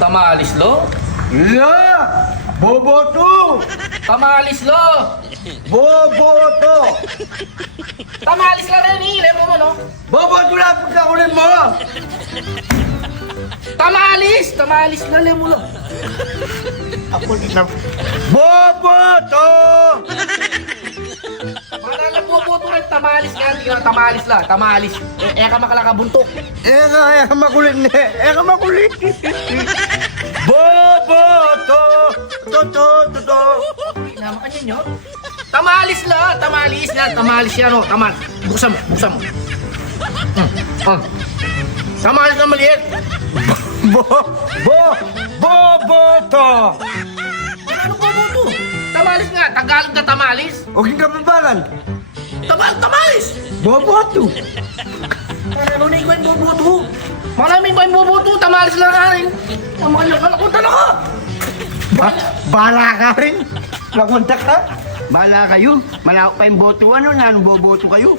Tamalis lo? La! Boboto! Tamalis lo? Boboto! Tamalis la rin eh, lemo mo no? Boboto na pagkakunin mo! Tamalis! Tamalis la lemo lo. Ako na. Boboto! Mana na boboto rin tamalis nga, hindi ka tamalis la, tamalis. Ka makalakabuntok. Eka makulit na. Eka makulit. Boboto! Toto! Naman kanya nyo? Tamalis la, tamalis na, tamalis yan o, tamal. Buksan mo. Tamalis na maliit. Boboto! Ano boboto? Tamalis nga, Tagalog na tamalis. Huwag yung kapabalan. Tamalis! Boboto! Ano na yung boboto? Maraming ba yung boboto? Tamalis lang ka rin. Nakunta na ka! Bala ka rin. Nakunta ka. Bala kayo. Malawak pa yung boto. Ano na? Anong boboto kayo?